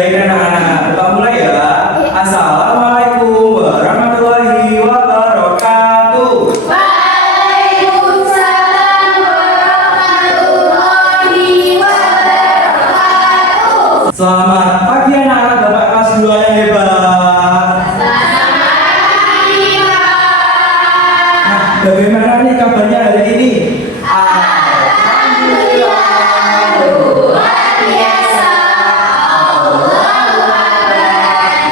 Baik anak-anak, kita mulai ya. Assalamualaikum warahmatullahi wabarakatuh. Waalaikumsalam warahmatullahi wabarakatuh. Selamat pagi anak-anak Bapak kelas 2 yang hebat. Selamat pagi, Pak. Nah, bagaimana nih kabarnya hari ini? Alhamdulillah, luar biasa. Allahu Akbar.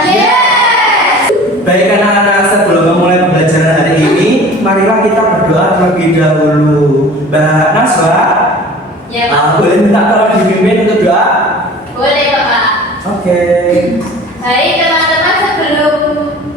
Yes. Baik anak-anak, sebelum memulai pembelajaran hari ini, marilah kita berdoa terlebih dahulu. Mbak Naswa, Ya, Pak. boleh minta tolong dipimpin untuk doa? Boleh, Pak. Oke. Baik, teman-teman, sebelum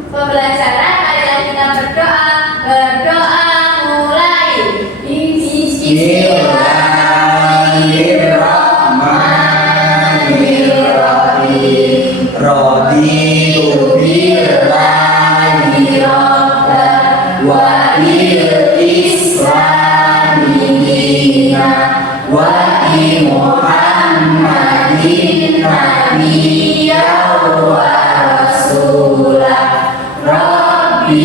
pembelajaran, marilah kita berdoa. Berdoa mulai. Bismillahirrahmanirrahim. Raditu billahi rabban wa bil islami dinan wa bi Muhammadin nabiyyan wa rasulah. Rabbi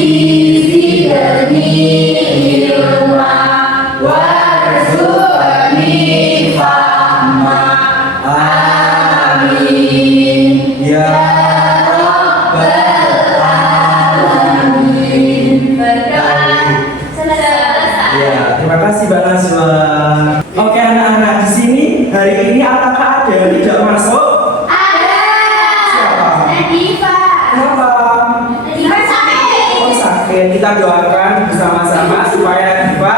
zidni ilma warzuqni fahma. Amin ya rabbal alamin. Berdoa selesai. Ya, terima kasih Mbak Naswa. Oke anak-anak, di sini hari ini apakah ada yang tidak masuk? Ada. Siapa? Nadifa. Kenapa? Nadifa sakit. Oh sakit. Kita doakan bersama-sama supaya Nadifa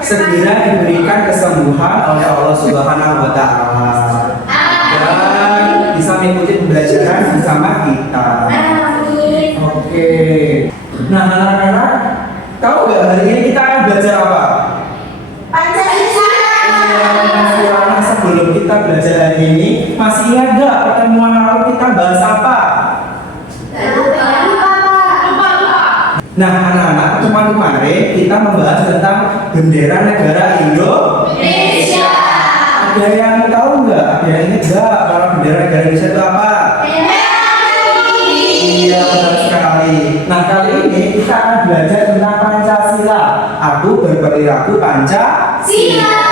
segera diberikan kesembuhan oleh Allah Subhanahu wa Ta'ala dan bisa mengikuti pembelajaran bersama kita. Amin. Oke. Nah anak-anak, tahu nggak hari ini kita akan belajar apa? Pancasila. Nah, sebelum kita belajar hari ini, masih ingat nggak pertemuan lalu kita bahas apa? Nah, anak-anak, pertemuan kemarin kita membahas tentang bendera negara Indonesia. Ada yang tahu nggak? Ada yang ingat nggak kalau bendera negara Indonesia itu apa? Iya, benar sekali. Nah, kali ini kita akan belajar tentang Pancasila. Aku berperilaku Pancasila.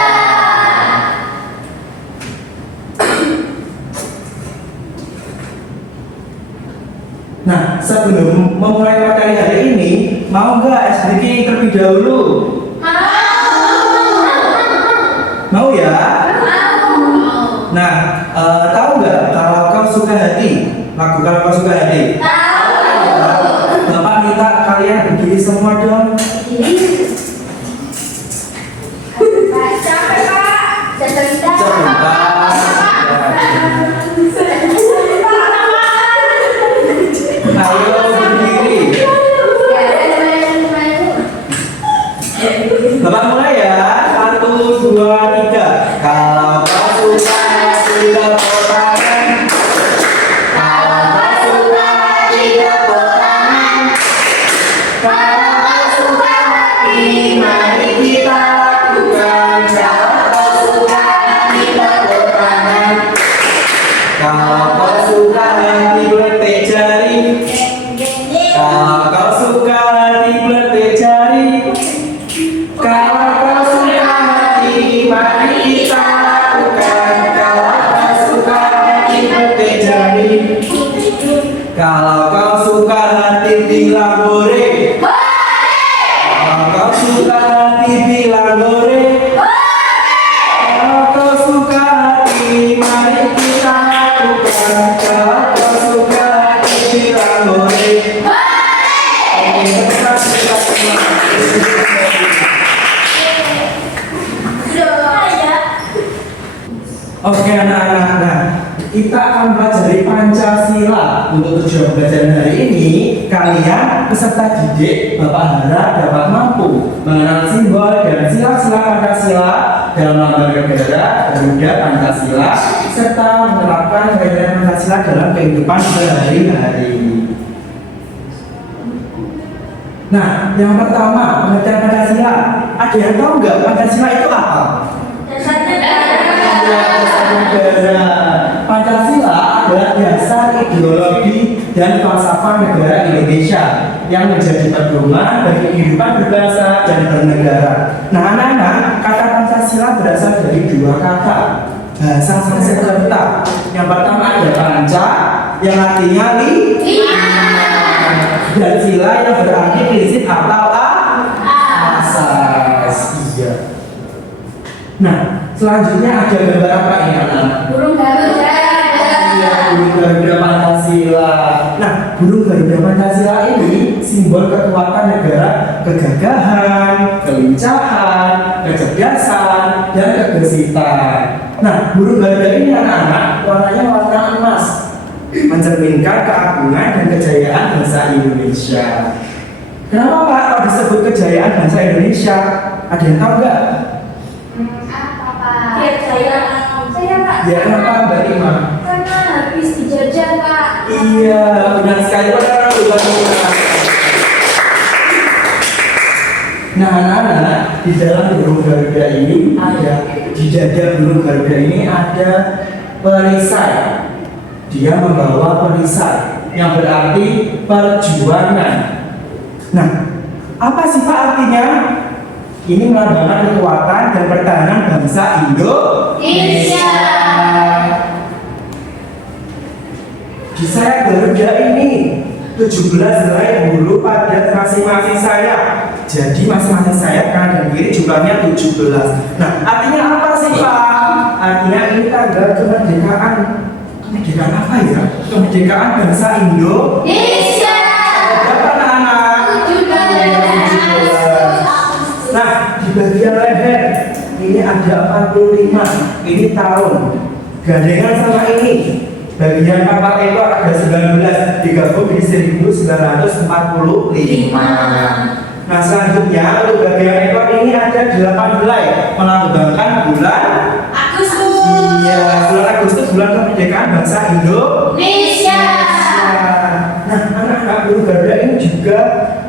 Nah, sebelum memulai materi hari ini, mau nggak SBK terlebih dahulu? Mau ya? Nah, tahu nggak kalau kau suka hati? Lagu kalau kau suka hati? Bapak minta kalian berdiri semua dong. Sebentar. Ayo berdiri. Bapak mulai ya. 1, 2, 3. Kalau kau suka hati tepuk tangan. Kalau kau suka hati tepuk tangan. Kalau kau suka hati mari kita lakukan. Kalau kau suka hati tepuk tangan. Kalau kau suka hati beletik jari. Kalau kau suka hati beletik jari. Kalau kau suka hati mari kita lakukan. Kalau kau suka hati beletik jari. Kalau kau suka hati bilang boleh. Kalau kau suka hati bilang boleh. Kalau kau suka hati mari kita lakukan. Kalau kau suka hati bilang boleh. Oke, kita Oke anak-anak, nah kita akan pelajari Pancasila. Untuk tujuan pembelajaran hari ini, kalian peserta didik Bapak harap dapat mampu mengenal simbol dan sila-sila Pancasila dalam lambang negara, Garuda Pancasila, serta menerapkan nilai Pancasila dalam kehidupan sehari-hari. Nah, yang pertama, pengertian Pancasila. Ada yang tahu nggak Pancasila itu apa? Dasar negara. Pancasila adalah dasar dan falsafah negara Indonesia yang menjadi pedoman bagi kehidupan berbangsa dan bernegara. Nah, anak-anak, kata Pancasila berasal dari dua kata bahasa Sanskerta. Yang pertama ada panca, yang artinya dan sila yang berarti prinsip atau asas. Iya. Nah, selanjutnya ada gambar apa ini anak-anak? Burung Garuda. Iya, burung Garuda Pancasila. Nah, burung Garuda Pancasila ini simbol kekuatan negara, kegagahan, kelincahan, kecerdasan, dan kegesitan. Nah, burung Garuda ini anak-anak warnanya warna emas, mencerminkan keagungan dan kejayaan bangsa Indonesia. Kenapa Pak kok disebut kejayaan bangsa Indonesia? Ada yang tahu nggak? Apa Pak? Ya saya Pak. Ya kenapa Mbak Ima? Karena habis dijajah Pak. Iya, benar sekali. Nah, anak-anak, di dalam burung Garuda ini ada, di dada burung Garuda ini ada perisai. Dia membawa perisai yang berarti perjuangan. Nah, apa sih Pak artinya? Ini melambangkan kekuatan dan pertahanan bangsa Indonesia. Di sayap Garuda ini 17 helai bulu pada masing-masing sayap. Jadi masing-masing sayap kanan dan kiri jumlahnya 17. Nah, artinya apa sih Pak? Artinya ini tanggal kemerdekaan. Kemerdekaan apa ya? Kemerdekaan bangsa Indonesia. Berapa anak-anak? 17. Nah, di bagian leher ini ada 45. Ini tahun. Gandengan sama ini. Bagian kapal itu ada 19, digabung di 1945. Nah, selanjutnya untuk bagian ekor ini ada 8 helai melambangkan bulan Agustus. Iya, bulan Agustus, bulan kemerdekaan bangsa Indonesia. Nah, anak-anak burung Garuda ini juga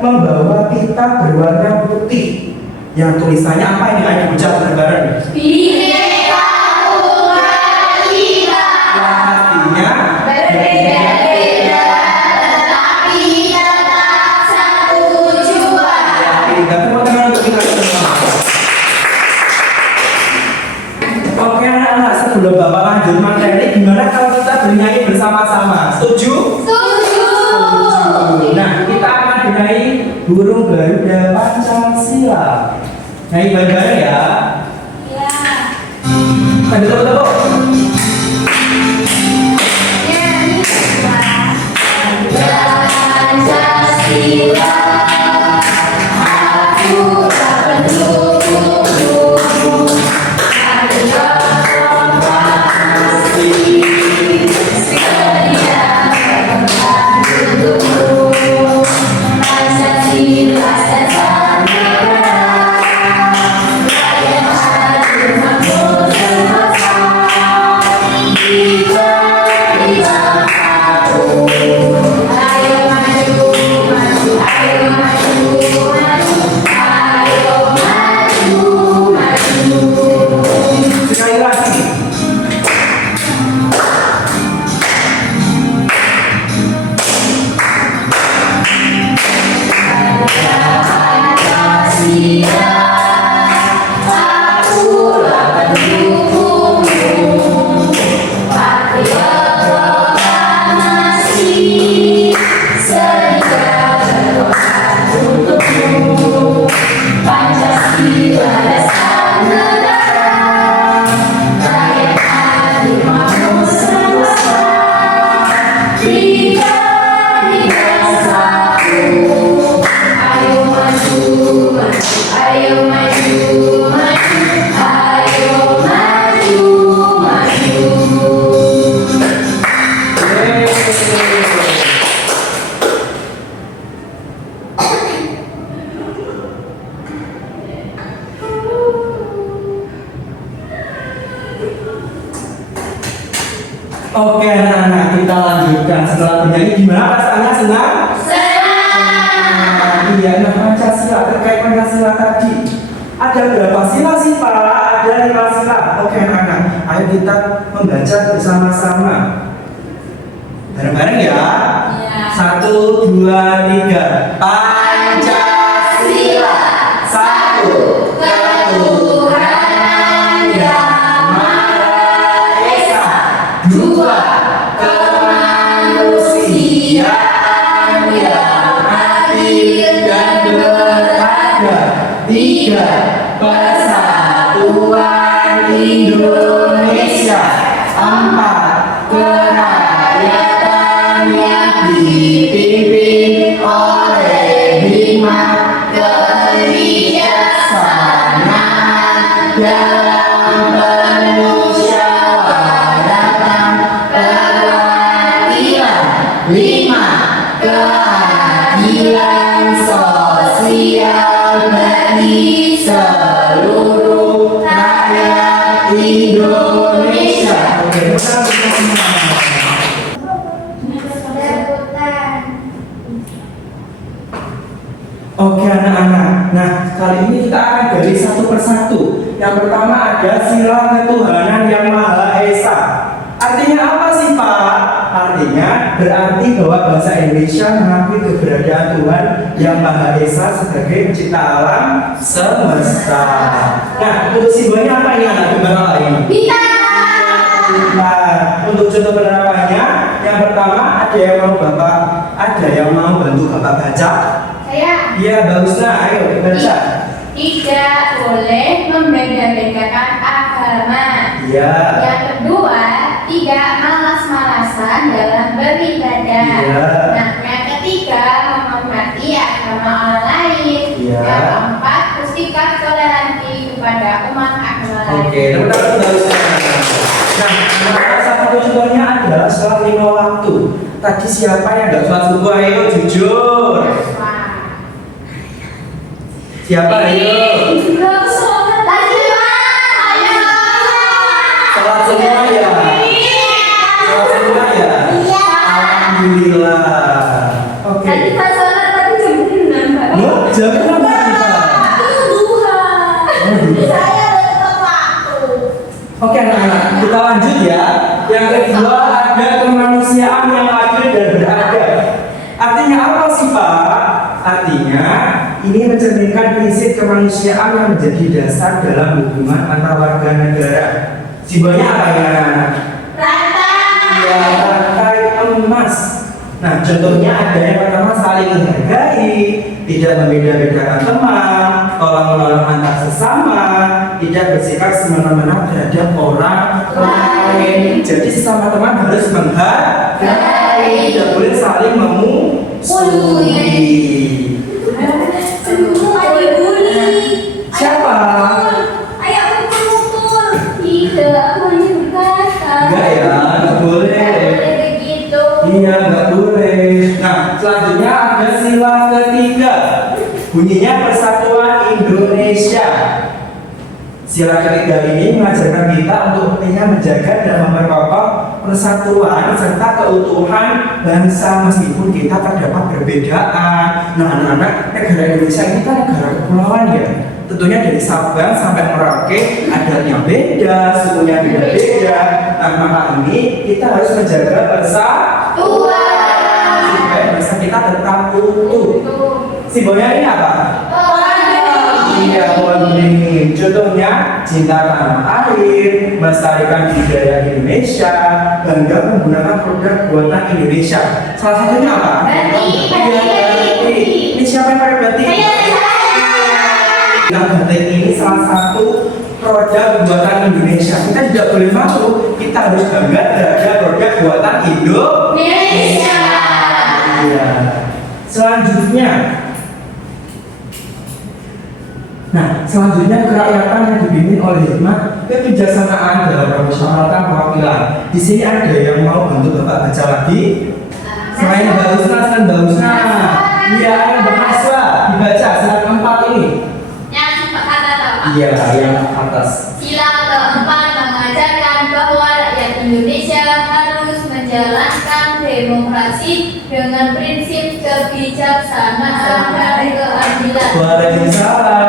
membawa pita berwarna putih yang tulisannya apa ini? Ayo dibaca bareng-bareng. Bhinneka Tunggal Ika. Artinya Berbeda-beda tetapi tetap satu tujuan. tidak teman-teman untuk kita semua. Oke anak-anak, sebelum Bapak lanjut materi, gimana kalau kita bernyanyi bersama-sama? Setuju? Setuju. Nah, kita akan bernyanyi burung Garuda Pancasila. Nyanyi bareng-bareng ya. Ya. Tepuk-tepuk. Pancasila, aku tak pendukungmu, adalah proklamasi, sedia untukmu, Pancasila dasar negara, rakyat adil makmur semesta, kita di bangsaku. Ayo maju, maju, ayo maju, maju, ayo maju, maju. Sekali lagi. Pancasila, akulah pendukungmu, patriot proklamasi, sedia berkorban untukmu, Pancasila dasar negara, rakyat adil makmur semesta, kita di bangsaku. Ayo maju, maju, ayo maju, maju, ayo maju, maju. Oke anak-anak, kita lanjutkan. Setelah bernyanyi gimana perasaannya? Senang? Senang. Iya, nah Pancasila, terkait Pancasila tadi ada berapa sila sih Pak? Ada 5 sila. Oke anak-anak, ayo kita membaca bersama-sama. Bareng-bareng ya. Iya. 1, 2, 3. Pancasila. 1. Ketuhanan Yang Maha Esa. 2. Kemanusiaan yang adil dan beradab. 3. Persatuan Indonesia. 4. Kerakyatan yang dipimpin oleh hikmat kebijaksanaan dalam permusyawaratan perwakilan. 5. Keadilan sosial bagi seluruh rakyat Indonesia. Oke, Oke anak-anak, nah kali ini kita akan gali satu persatu. Yang pertama ada sila ketuhanan yang Maha Esa. Artinya apa sih Pak? Artinya berarti bahwa bahasa Indonesia mengakui keberadaan Tuhan yang Maha Esa sebagai pencipta alam semesta. Nah untuk simbolnya apa ini anak? Gimana ini? Nah, untuk contoh penerapannya, yang pertama ada yang mau bantu Bapak baca? Saya. Iya, baguslah. Ayo baca. Tidak boleh membeda-bedakan agama. Iya. Yang kedua, tidak malas-malasan dalam beribadah. Iya. Nah, yang ketiga, menghormati agama orang lain. Iya. Yang keempat, bersikap toleransi kepada umat agama lain. Oke, teman-teman baguslah. Nah, salah satu contohnya adalah sholat 5 waktu. Tadi siapa yang nggak sholat subuh? Ayo jujur. Siapa? Ayo. Sholat semua ya. Sholat semua ya. Alhamdulillah. Oke. Tadi pas sholat tadi jam 6, Pak. Loh, jam berapa sih Pak? Duha. Oh, duha. Saya tetap waktu. Oke anak-anak, kita lanjut ya. Yang kedua ada kemanusiaan yang adil dan beradab. Artinya apa sih Pak? Artinya ini mencerminkan prinsip kemanusiaan yang menjadi dasar dalam hubungan antar warga negara. Simbolnya apa ya anak-anak? Ya, rantai emas. Nah, contohnya ada yang pertama saling menghargai, tidak membeda-bedakan teman, tolong menolong antar sesama, tidak bersikap semena-mena terhadap orang lain. Jadi sesama teman harus menghargai, tidak boleh saling memusuhi. Semua dibully. Siapa? Ayah aku pukul. Tidak, aku hanya berkata. Enggak ya, nggak boleh. Begitu. Iya, nggak boleh. Nah, selanjutnya ada sila ketiga. Bunyinya Persatuan Indonesia. Sila ketiga ini mengajarkan kita untuk pentingnya menjaga dan memperkokoh persatuan serta keutuhan bangsa meskipun kita terdapat perbedaan. Nah, anak-anak, negara Indonesia ini kan negara kepulauan ya. Tentunya dari Sabang sampai Merauke adatnya beda, sukunya beda-beda. Nah, maka ini kita harus menjaga persatuan supaya bangsa kita tetap utuh. Simbolnya ini apa? Iya, pohon beringin. Contohnya cinta tanah air, melestarikan budaya Indonesia, bangga menggunakan produk buatan Indonesia. Salah satunya apa? Batik. Iya, batik. Ini siapa yang pakai batik? Nah, batik ini salah satu produk buatan Indonesia. Kita tidak boleh malu. Kita harus bangga terhadap produk buatan Indonesia. Iya. Selanjutnya. Nah, selanjutnya kerakyatan yang dipimpin oleh hikmat kebijaksanaan dalam permusyawaratan perwakilan. Di sini ada yang mau bantu Bapak baca lagi. Selain Mbak Husna, iya, yang Mbak Naswa dibaca sila keempat ini. Yang kata apa? Iya, yang atas. Sila keempat mengajarkan bahwa rakyat Indonesia harus menjalankan demokrasi dengan prinsip kebijaksanaan dan keadilan. Waalaikumsalam.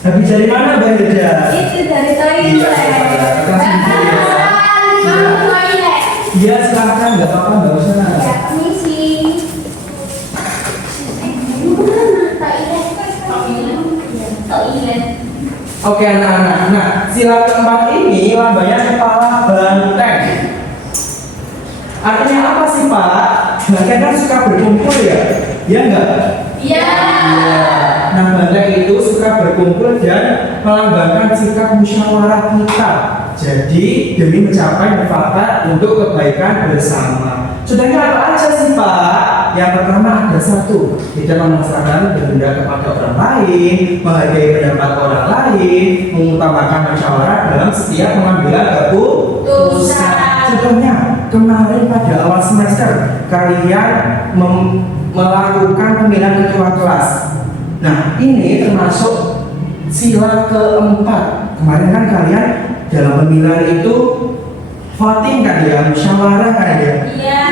Habis dari mana Mbak Yudha? Itu dari toilet. Iya, kasih. Toilet. Iya, Oke anak-anak, nah sila keempat ini lambangnya kepala banteng. Artinya apa sih Pak? Banteng kan suka berkumpul ya? Iya enggak? Iya. Nah banteng itu suka berkumpul dan melambangkan sikap musyawarah kita. Jadi demi mencapai mufakat untuk kebaikan bersama. Contohnya apa aja sih Pak? Yang pertama ada satu, tidak memaksakan berpihak kepada orang lain, menghargai pendapat orang lain, mengutamakan musyawarah dalam setiap pengambilan keputusan. Contohnya kemarin pada awal semester kalian melakukan pemilihan ketua kelas. Nah ini termasuk sila keempat. Kemarin kan kalian dalam pemilihan itu voting kan ya, musyawarah kan ya. Iya.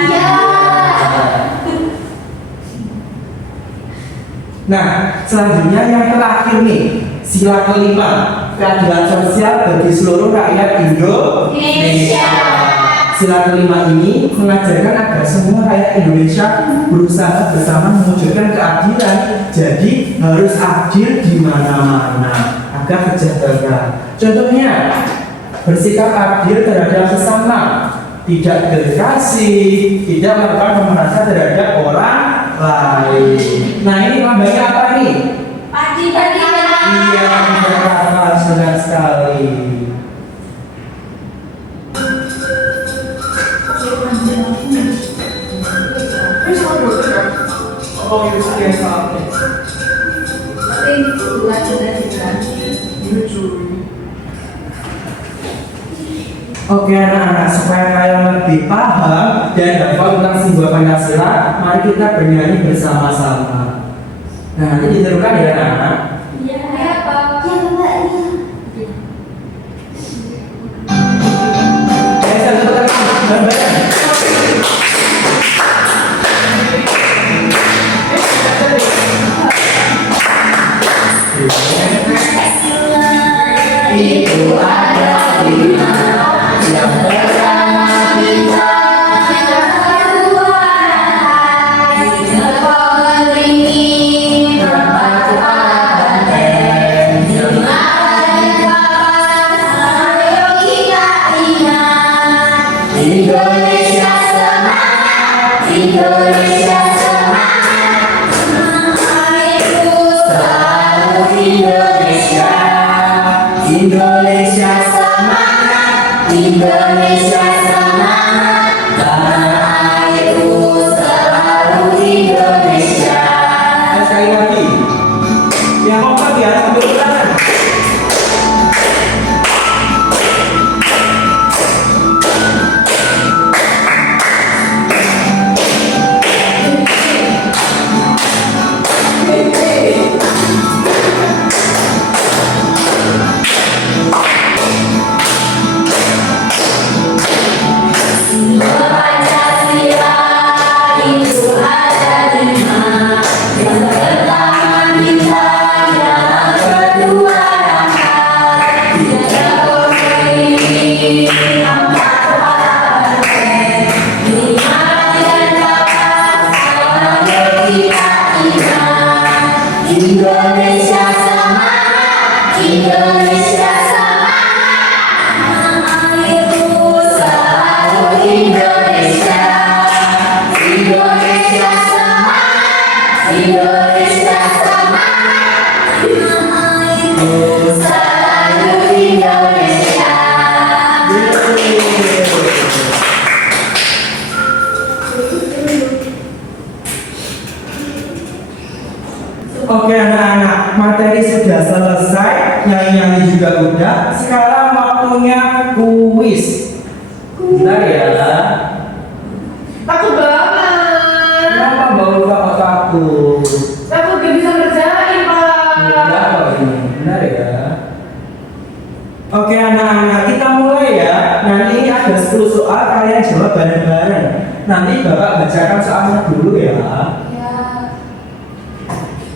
Nah, selanjutnya yang terakhir nih, sila kelima, keadilan sosial bagi seluruh rakyat Indonesia. Sila kelima ini mengajarkan agar semua rakyat Indonesia berusaha bersama mewujudkan keadilan. Jadi harus adil di mana-mana agar terjaga. Contohnya, bersikap adil terhadap sesama, tidak gergasi, tidak melakukan pemerasan terhadap orang lain. Nah ini lambangnya apa nih? Padi. Iya, benar senang sekali. Oh, you scared something. Oke anak-anak, supaya kalian lebih paham dan hafal tentang simbol Pancasila, mari kita bernyanyi bersama-sama. Nah, nanti ditirukan ya anak-anak. Iya, Pak. Satu kali, bareng-bareng. Itu ada di mana yang pertama kita Indonesia semangat, Indonesia semangat, selalu Indonesia. Indonesia semangat, Indonesia semangat, tanah airku selalu Indonesia. Dan sekali lagi, yang kompak ya, tepuk tangan. Pancasila itu ada di mana? Yang pertama bintang, yang kedua rangka, tiga komuni, empat kepala banteng, lima dan kapas, selalu kita ingat. Indonesia semangat, Indonesia semangat, airku selalu Indonesia. Indonesia semangat, Indonesia semangat, airku selalu Indonesia. Oke anak-anak, materi sudah selesai, nyanyi-nyanyi juga udah. Sekarang waktunya kuis. Bentar ya. Takut banget. Kenapa baru kakak takut? Takut gak bisa ngerjain, Udah Pak. kok ini, benar ya. Oke anak-anak, kita mulai ya. Nanti ini ada 10 soal, kalian jawab bareng-bareng. Nanti bapak bacakan soalnya dulu ya.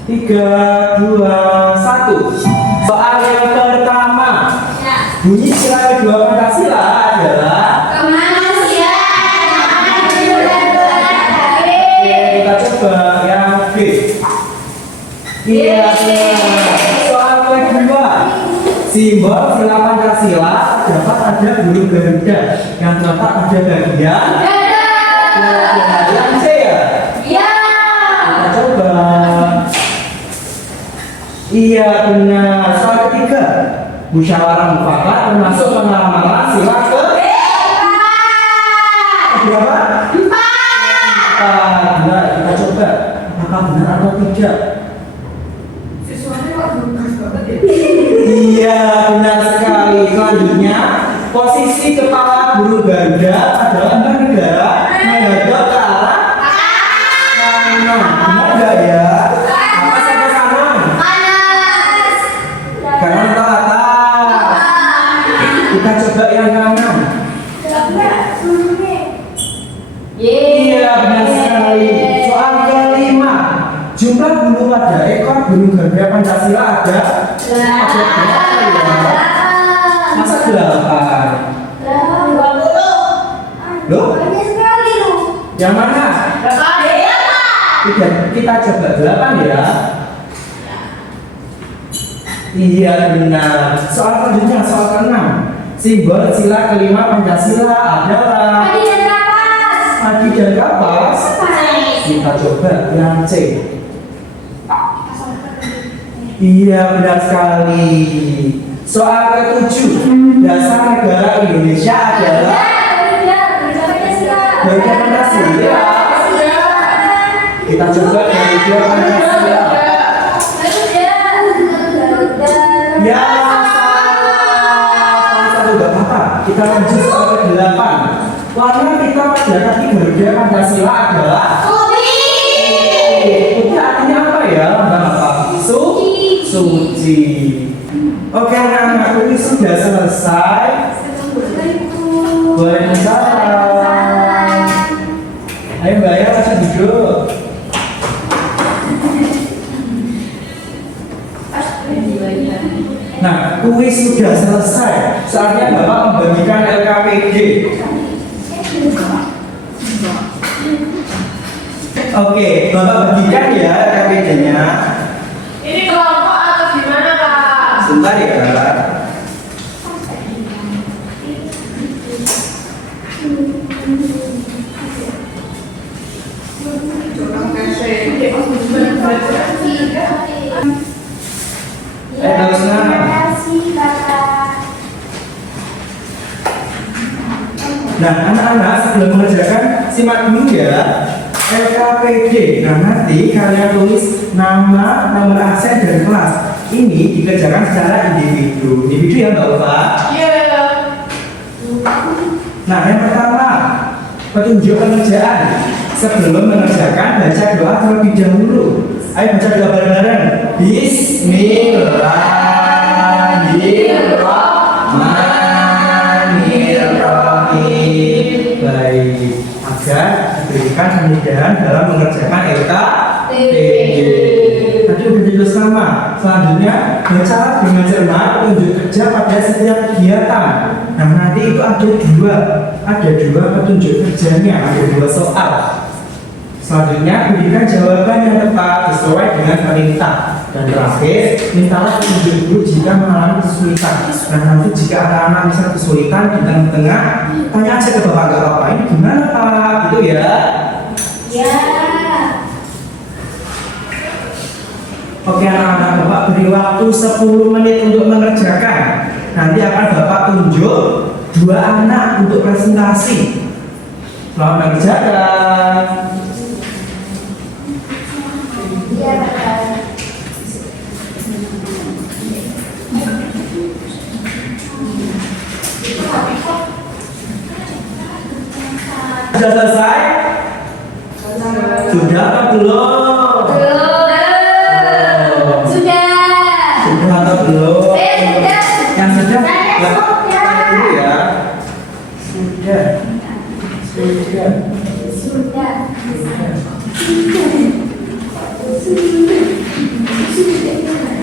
3, 2, 1. Soal yang pertama, bunyi sila kedua Pancasila adalah. Oke, kita coba yang B. Iya, benar. Soal kedua, Simbol sila Pancasila dapat ada burung Garuda yang terletak pada bagian yang C ya? Ya. Kita coba. Iya benar. Soal ketiga, musyawarah mufakat termasuk pengawalan sila ke berapa? 4. Benar. Kita coba. Apakah benar atau tidak? Siswanya kok belum kasih banget ya? Iya, benar sekali. Selanjutnya, posisi kepala burung Garuda adalah negara menghadap ke arah kanan. Benar nggak ya? Apa sampai kanan? Panas. Kanan atau atas? Kita coba yang kanan. Iya, benar sekali. Soal kelima, jumlah bulu pada ekor burung Garuda Pancasila ada berapa ya? Masa 8? Loh? Banyak sekali loh. Yang mana? Kita coba 8 ya. Iya benar. Soal selanjutnya, soal ke-6. Simbol sila kelima Pancasila adalah Padi dan kapas. padi dan kapas. Kita coba yang C. Iya benar sekali. Soal ke-7. Dasar negara Indonesia adalah Garuda Pancasila. Kita coba Garuda Pancasila. Ya salah satu gak apa-apa. Kita lanjut soal ke-8. Warna hitam pada kaki Garuda Pancasila adalah putih. Artinya apa ya? Apa? Suci. Oke anak-anak, ini sudah selesai. Waalaikumsalam. Ayo Mbak ya, langsung duduk. Nah, kuis sudah selesai. Saatnya Bapak membagikan LKPD. Oke, Bapak bagikan ya LKPD-nya. Ini kelompok atau gimana, Kak? Sebentar ya, Kak. Nah, anak-anak sebelum mengerjakan simak dulu ya LKPD. Nah, nanti kalian tulis nama, nomor absen dan kelas. Ini dikerjakan secara individu. Individu ya Mbak Ufa? Iya. Nah, yang pertama petunjuk pengerjaan. Sebelum mengerjakan baca doa terlebih dahulu. Ayo baca doa bareng-bareng. Bismillahirrahmanirrahim. Baik, agar diberikan kemudahan dalam mengerjakan LKPD. Tadi udah ditulis nama. Selanjutnya baca dengan cermat petunjuk kerja pada setiap kegiatan. Nah nanti itu ada dua petunjuk kerjanya, ada 2 soal. Selanjutnya berikan jawaban yang tepat sesuai dengan perintah. Dan terakhir, mintalah petunjuk guru jika mengalami kesulitan. Nah nanti jika anak-anak misal kesulitan di tengah-tengah, tanya aja ke bapak gak apa-apa. Ini gimana Pak? Gitu ya. Ya. Oke anak-anak, Bapak beri waktu 10 menit untuk mengerjakan. Nanti akan Bapak tunjuk 2 anak untuk presentasi. Selamat mengerjakan. Iya, Pak. Sudah selesai? Sudah atau belum? Sudah. Sudah atau belum? Sudah. Yang sudah? Saya sudah. Dulu ya. Sudah. Sudah.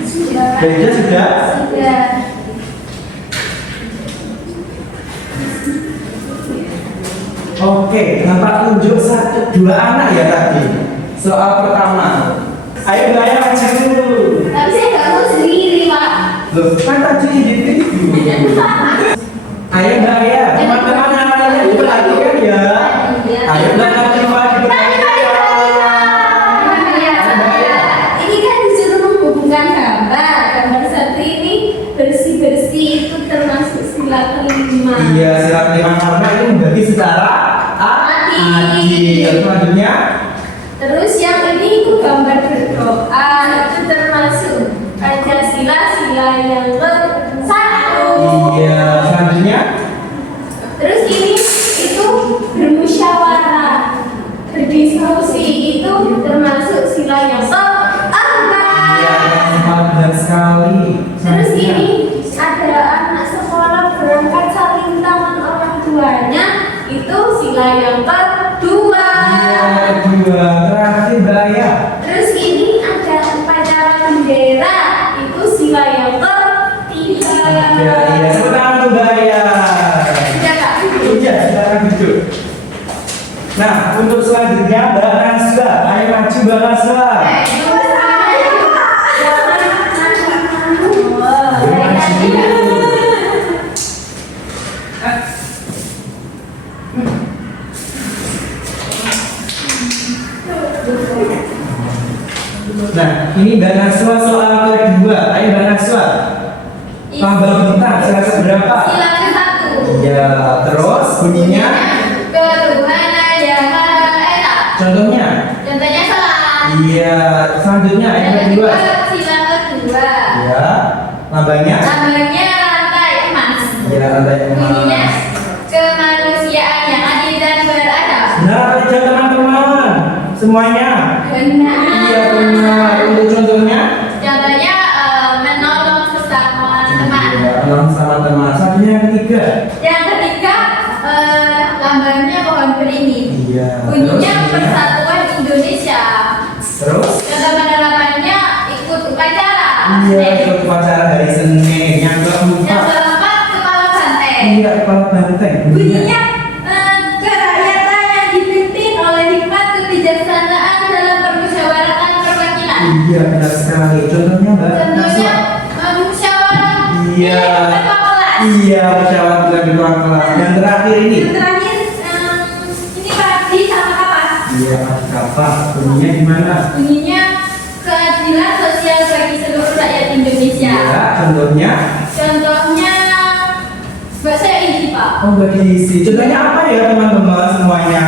Sudah. Beda sudah? Sudah. Oke, Bapak tunjuk 2 anak ya tadi. Soal pertama. Ayo Mbak Aya maju. Tapi saya nggak mau sendiri, Pak. Loh, kan tadi individu. Ayo Mbak Aya, teman-teman namanya diperhatikan ya. Ayo Mbak Najwa diperhatikan. Ini kan disuruh menghubungkan gambar. Gambar satu ini bersih-bersih itu termasuk sila kelima. Iya, sila kelima karena itu membagi secara adil. Selanjutnya, Terus yang ini itu gambar berdoa, itu termasuk Pancasila sila yang ke-1. iya, selanjutnya, Terus ini itu bermusyawarah, berdiskusi itu termasuk sila yang ke-4. iya, benar sekali. Terus ini ada anak sekolah berangkat saling tangan orang tuanya, itu sila yang ke-2. Iya, kedua, terakhir Mbak Aya. Terus ini ada upacara bendera, itu sila yang ke-3. Iya, iya, tepuk tangan untuk Mbak Aya. Sudah Kak? Iya, silakan duduk. Nah, untuk selanjutnya Mbak Naswa, ayo maju Mbak Naswa. Nah, ini Mbak Naswa soal kedua. Ayo Mbak Naswa. Tambah bintang, silakan berapa? Sila ke-1. Iya, terus bunyinya? Ketuhanan yang Maha Esa. Contohnya? Contohnya salat. Iya, selanjutnya yang Yang kedua. sila kedua. Iya, lambangnya? Lambangnya rantai emas. Iya, lantai Bunyinya emas. kemanusiaan yang adil dan beradab. Benar atau tidak teman-teman? Semuanya? Benar. Iya benar. Untuk contohnya? Contohnya menolong sesama teman. Iya, menolong sama teman. Selanjutnya yang ketiga. Yang ketiga lambangnya pohon beringin. Iya. Bunyinya Terus? Persatuan Indonesia. Terus? Contoh penerapannya ikut upacara. Iya, ikut upacara hari Senin. Yang keempat. Yang keempat kepala banteng. Iya, kepala banteng. Bunyinya kerakyatan yang dipimpin oleh hikmat kebijaksanaan dalam permusyawaratan perwakilan. Iya, benar sekali. Contohnya Mbak? Contohnya Naswa? musyawarah. Iya. Ketua kelas. Iya, musyawarah bukan di ruang kelas. Yang terakhir ini? Yang terakhir ini padi sama kapas. Iya, kapas. Bunyinya gimana? Bunyinya keadilan sosial bagi seluruh rakyat Indonesia. Iya, contohnya? Contohnya bahasa ini Pak. Oh, bagi isi. Contohnya apa ya teman-teman semuanya?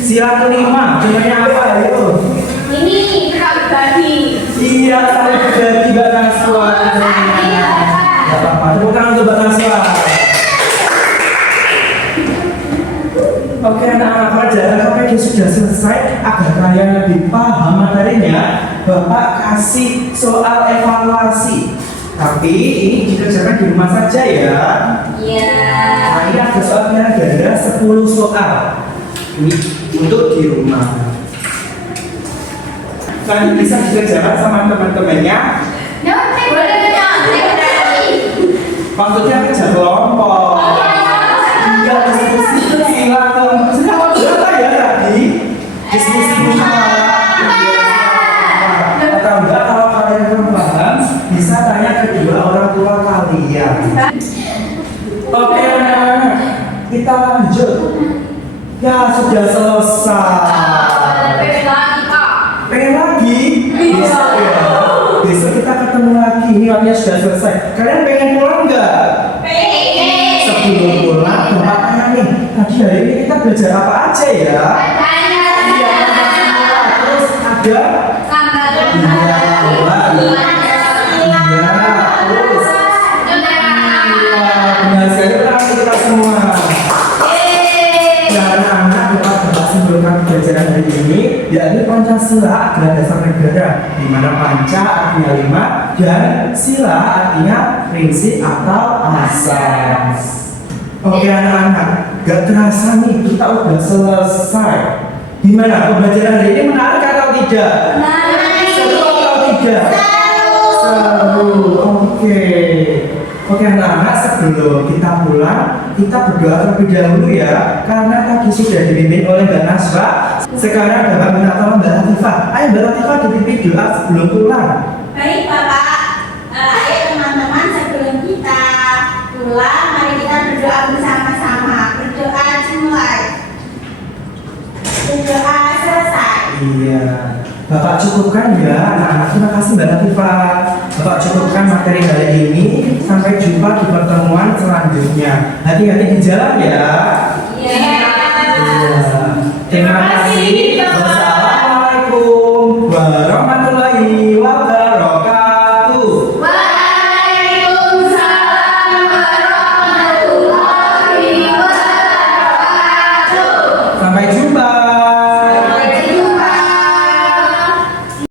Sila kelima. Contohnya apa? Ayo. Ini berbagi. Iya, saling berbagi Mbak Naswa. Iya. Gak apa-apa. Tepuk tangan untuk Mbak Naswa. Oke anak-anak pelajaran KPG sudah selesai. Agar kalian lebih paham materinya, Bapak kasih soal evaluasi. Tapi ini dikerjakan di rumah saja ya. Iya. Nah, ini ada soal kira-kira 10 soal. Ini untuk di rumah. Nanti bisa dikerjakan sama teman-temannya. Boleh Maksudnya kerja kelompok. Iya, diskusi sila kelompok. Sila berapa ya tadi? Diskusi musyawarah. Atau enggak kalau kalian belum paham, bisa tanya kedua orang tua kalian. Oke anak-anak, kita lanjut. Ya sudah selesai. Pengen lagi? Besok ya. Besok kita ketemu lagi. Ini waktunya sudah selesai. Kalian pengen pulang nggak? Sebelum pulang, Bapak tanya nih. Tadi hari ini kita belajar apa aja ya? Iya, terus ada? Iya, terus. Iya, benar sekali. Terima kita semua. Ya anak-anak, Bapak simpulkan pelajaran hari ini, yakni Pancasila adalah dasar negara, di mana panca artinya 5 dan sila artinya prinsip atau asas. Oke anak-anak, gak terasa nih kita udah selesai. Gimana pembelajaran hari ini menarik atau tidak? Seru atau tidak? Seru. Oke anak-anak, sebelum kita pulang, kita berdoa terlebih dahulu ya. Karena tadi sudah dipimpin oleh Mbak Naswa. Sekarang Bapak minta tolong Mbak Latifah. Ayo Mbak Latifah dipimpin doa sebelum pulang. Baik Bapak, ayo teman-teman sekolah, mari kita berdoa bersama-sama. Berdoa dimulai. Berdoa selesai. Iya. Bapak cukupkan ya anak-anak. Terima kasih Mbak Latifah. Bapak cukupkan materi hari ini. Sampai jumpa di pertemuan selanjutnya. Hati-hati di jalan ya.